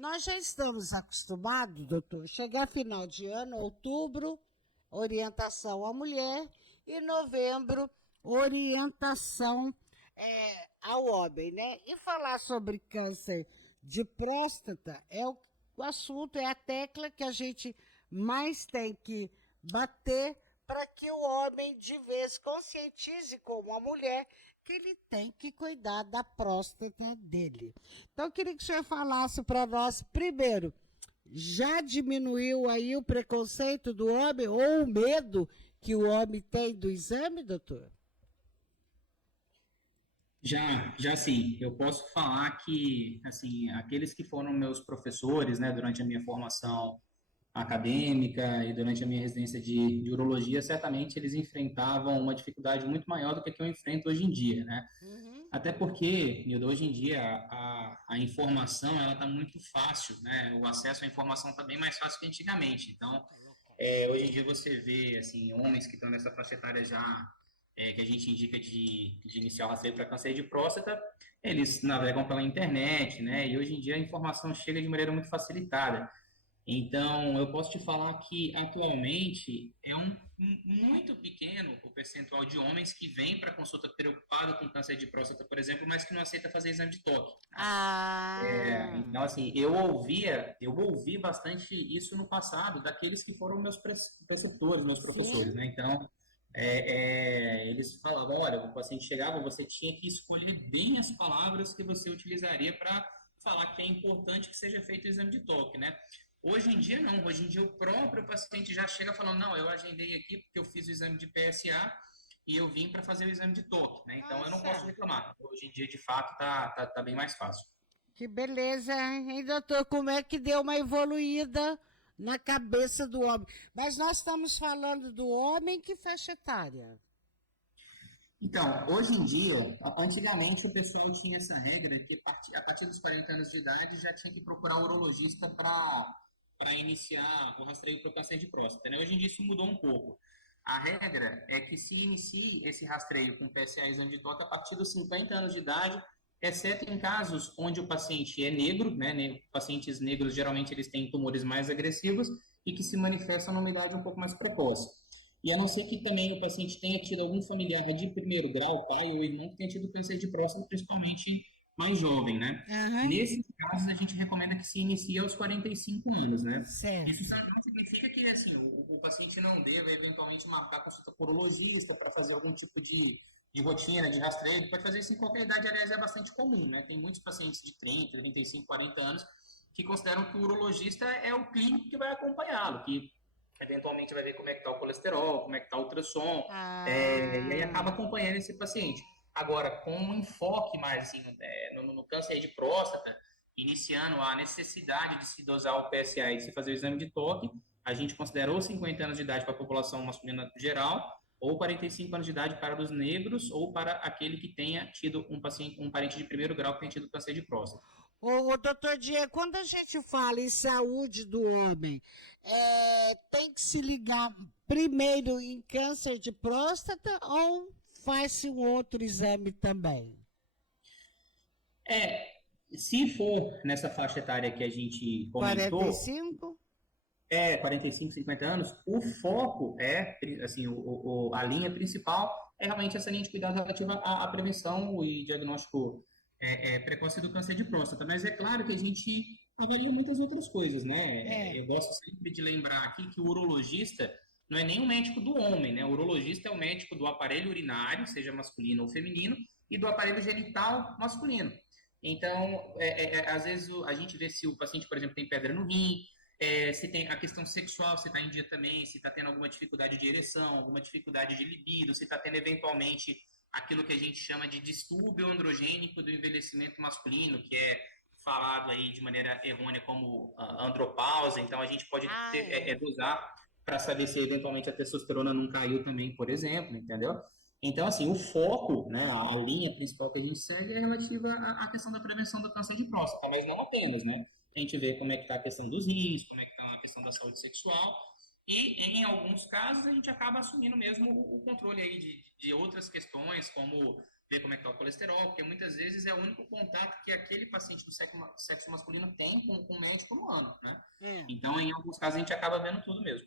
Nós já estamos acostumados, doutor, chegar final de ano, outubro, orientação à mulher, e novembro, orientação ao homem, né? E falar sobre câncer de próstata o assunto, é a tecla que a gente mais tem que bater para que o homem de vez conscientize como a mulher que ele tem que cuidar da próstata dele. Então, eu queria que o senhor falasse para nós, primeiro, já diminuiu aí o preconceito do homem ou o medo que o homem tem do exame, doutor? Já sim. Eu posso falar que, assim, aqueles que foram meus professores, né, durante a minha formação acadêmica e durante a minha residência de urologia, certamente eles enfrentavam uma dificuldade muito maior do que a que eu enfrento hoje em dia, né? Uhum. Até porque, Nildo, hoje em dia a informação ela está muito fácil, né? O acesso à informação está bem mais fácil que antigamente. Então, hoje em dia você vê assim homens que estão nessa faixa etária já que a gente indica de iniciar o rastreio para câncer de próstata, eles navegam pela internet, né? E hoje em dia a informação chega de maneira muito facilitada. Então, eu posso te falar que atualmente é muito pequeno o percentual de homens que vêm para consulta preocupado com câncer de próstata, por exemplo, mas que não aceita fazer exame de toque. Tá? Ah, Então, assim, eu ouvi bastante isso no passado daqueles que foram meus preceptores, meus professores, sim. né? Então, eles falavam, olha, o paciente chegava, você tinha que escolher bem as palavras que você utilizaria para falar que é importante que seja feito o exame de toque, né? Hoje em dia, não. Hoje em dia, o próprio paciente já chega falando, não, eu agendei aqui porque eu fiz o exame de PSA e eu vim para fazer o exame de toque, né? Então, eu não posso Nossa, reclamar. Hoje em dia, de fato, tá bem mais fácil. que beleza, hein, doutor? Como é que deu uma evoluída na cabeça do homem? Mas nós estamos falando do homem, que faixa etária? Então, hoje em dia, antigamente o pessoal tinha essa regra que a partir dos 40 anos de idade já tinha que procurar o urologista para iniciar o rastreio para o câncer de próstata, né? Hoje em dia isso mudou um pouco. A regra é que se inicie esse rastreio com PSA e exame de toque a partir dos 50 anos de idade, exceto em casos onde o paciente é negro, né? Pacientes negros geralmente eles têm tumores mais agressivos e que se manifestam numa idade um pouco mais precoce. E a não ser que também o paciente tenha tido algum familiar de primeiro grau, pai ou irmão, que tenha tido câncer de próstata, principalmente mais jovem, né? Aham, Nesses casos, a gente recomenda que se inicie aos 45 anos, né? Isso certo. não significa que assim, o paciente não deva eventualmente marcar consulta por urologista para fazer algum tipo de rotina, de rastreio. Ele pode fazer isso em qualquer idade, aliás, é bastante comum, né? Tem muitos pacientes de 30, 35, 40 anos que consideram que o urologista é o clínico que vai acompanhá-lo, que eventualmente vai ver como é que está o colesterol, como é que está o ultrassom, e aí acaba Ah, acompanhando esse paciente. Agora, com um enfoque mais assim, no câncer de próstata, iniciando a necessidade de se dosar o PSA e de se fazer o exame de toque, a gente considerou 50 anos de idade para a população masculina geral, ou 45 anos de idade para os negros, ou para aquele que tenha tido um paciente, um parente de primeiro grau que tenha tido câncer de próstata. ô, doutor Diego, quando a gente fala em saúde do homem, tem que se ligar primeiro em câncer de próstata ou faz-se um outro exame também? É, se for nessa faixa etária que a gente Quarenta e comentou, cinco? 45, 50 anos, o foco assim, a linha principal é realmente essa linha de cuidado relativa à prevenção e diagnóstico precoce do câncer de próstata. Mas é claro que a gente avalia muitas outras coisas, né? É. Eu gosto sempre de lembrar aqui que o urologista não é nem o médico do homem, né? O urologista é o médico do aparelho urinário, seja masculino ou feminino, e do aparelho genital masculino. Então, às vezes a gente vê se o paciente, por exemplo, tem pedra no rim, se tem a questão sexual, se está em dia também, se está tendo alguma dificuldade de ereção, alguma dificuldade de libido, se está tendo eventualmente aquilo que a gente chama de distúrbio androgênico do envelhecimento masculino, que é falado aí de maneira errônea como andropausa, então a gente pode Ah, é. dosar para saber se eventualmente a testosterona não caiu também, por exemplo, entendeu? Então, assim, o foco, né, a linha principal que a gente segue é relativa à questão da prevenção do câncer de próstata, mas não apenas, né? A gente vê como é que está a questão dos rins, como é que está a questão da saúde sexual, e em alguns casos a gente acaba assumindo mesmo o controle aí de outras questões, como ver como é que está o colesterol, porque muitas vezes é o único contato que aquele paciente do sexo masculino tem com o médico no ano, né? É. Então, em alguns casos, a gente acaba vendo tudo mesmo.